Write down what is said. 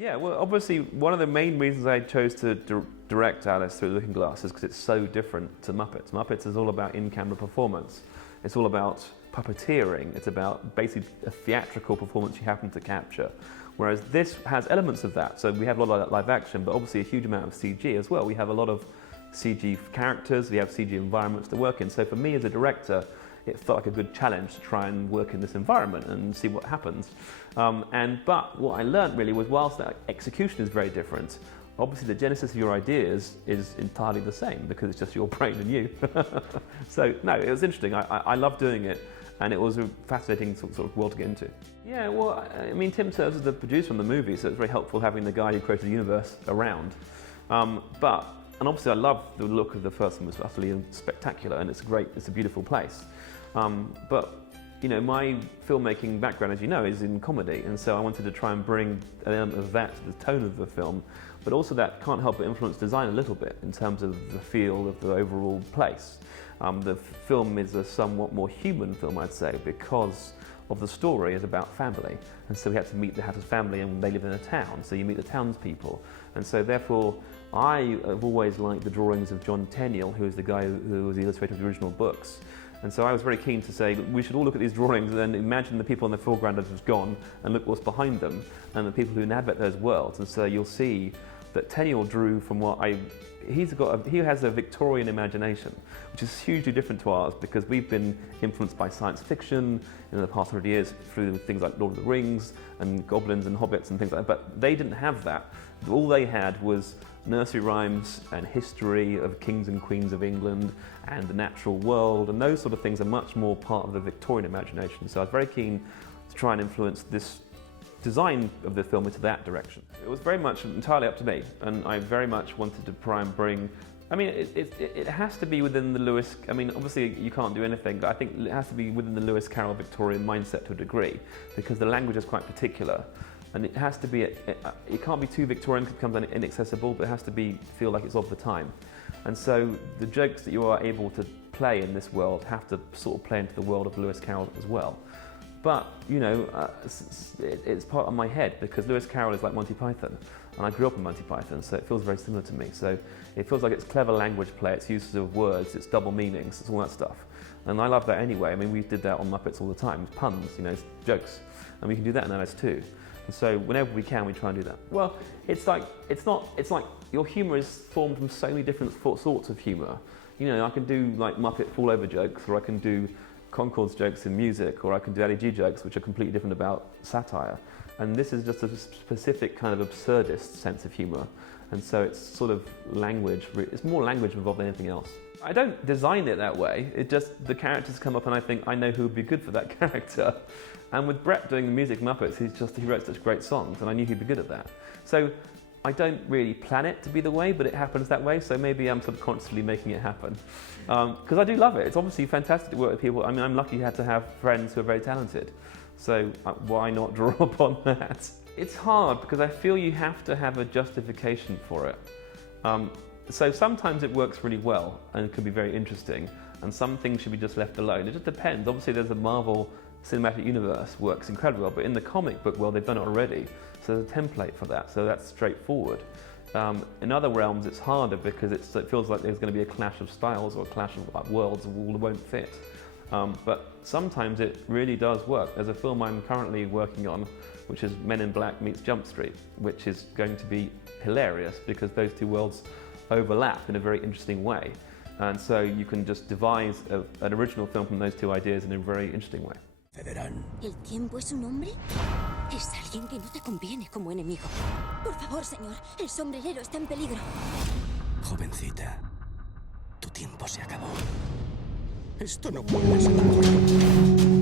Yeah, well, obviously, one of the main reasons I chose to direct Alice Through the Looking Glass is because it's so different to Muppets. Muppets is all about in-camera performance. It's all about puppeteering. It's about basically a theatrical performance you happen to capture. Whereas this has elements of that. So we have a lot of live action, but obviously a huge amount of CG as well. We have a lot of CG characters, we have CG environments to work in. So for me as a director, it felt like a good challenge to try and work in this environment and see what happens. But what I learned really was, whilst that execution is very different, obviously the genesis of your ideas is entirely the same because it's just your brain and you. So no, it was interesting. I loved doing it, and it was a fascinating sort of world to get into. Yeah, well, I mean, Tim serves as the producer on the movie, so it's very helpful having the guy who created the universe around. And obviously I love the look of the first one. It was utterly spectacular, and it's a beautiful place. But you know, my filmmaking background, as you know, is in comedy, and so I wanted to try and bring an element of that to the tone of the film, but also that can't help but influence design a little bit in terms of the feel of the overall place. The film is a somewhat more human film, I'd say, because of the story is about family, and so we had to meet the Hatter's family, and they live in a town, so you meet the townspeople, and so therefore I have always liked the drawings of John Tenniel, who is the guy who was the illustrator of the original books. And so I was very keen to say, we should all look at these drawings and then imagine the people in the foreground that have gone and look what's behind them and the people who inhabit those worlds. And so you'll see that Tenniel drew from he has a Victorian imagination, which is hugely different to ours because we've been influenced by science fiction in the past 100 years through things like Lord of the Rings and goblins and hobbits and things like that. But they didn't have that. All they had was nursery rhymes and history of kings and queens of England and the natural world, and those sort of things are much more part of the Victorian imagination. So I was very keen to try and influence this design of the film into that direction. It was very much entirely up to me, and I very much wanted to try and bring, I mean, it has to be within the Lewis, I mean, obviously you can't do anything, but I think it has to be within the Lewis Carroll Victorian mindset to a degree, because the language is quite particular. And it has to be, it can't be too Victorian, it becomes inaccessible, but it has to feel like it's of the time. And so the jokes that you are able to play in this world have to sort of play into the world of Lewis Carroll as well. But, you know, it's part of my head because Lewis Carroll is like Monty Python, and I grew up in Monty Python, so it feels very similar to me. So it feels like it's clever language play, it's uses of words, it's double meanings, it's all that stuff. And I love that anyway. I mean, we did that on Muppets all the time, puns, you know, jokes. And we can do that in Alice too. And so whenever we can, we try and do that. Well, it's like your humour is formed from so many different sorts of humour. You know, I can do like Muppet fall over jokes, or I can do Concords jokes in music, or I can do Ali G jokes, which are completely different about satire. And this is just a specific kind of absurdist sense of humour. And so it's sort of language, it's more language involved than anything else. I don't design it that way, it just, the characters come up and I think, I know who would be good for that character. And with Brett doing the music Muppets, he wrote such great songs, and I knew he'd be good at that. So I don't really plan it to be the way, but it happens that way, so maybe I'm subconsciously making it happen. Because I do love it. It's obviously fantastic to work with people. I mean, I'm lucky to have friends who are very talented. So why not draw upon that? It's hard because I feel you have to have a justification for it. So sometimes it works really well and it can be very interesting, and some things should be just left alone. It just depends. Obviously there's the Marvel Cinematic Universe works incredibly well, but in the comic book world they've done it already. So there's a template for that, so that's straightforward. In other realms it's harder because it feels like there's going to be a clash of styles or a clash of worlds that all won't fit. But sometimes it really does work. There's a film I'm currently working on, which is Men in Black meets Jump Street, which is going to be hilarious because those two worlds overlap in a very interesting way. And so you can just devise an original film from those two ideas in a very interesting way. ¿El tiempo es un hombre? Es alguien que no te conviene como enemigo. Por favor, señor, el sombrerero está en peligro. Jovencita, tu tiempo se acabó. Esto no puede ser.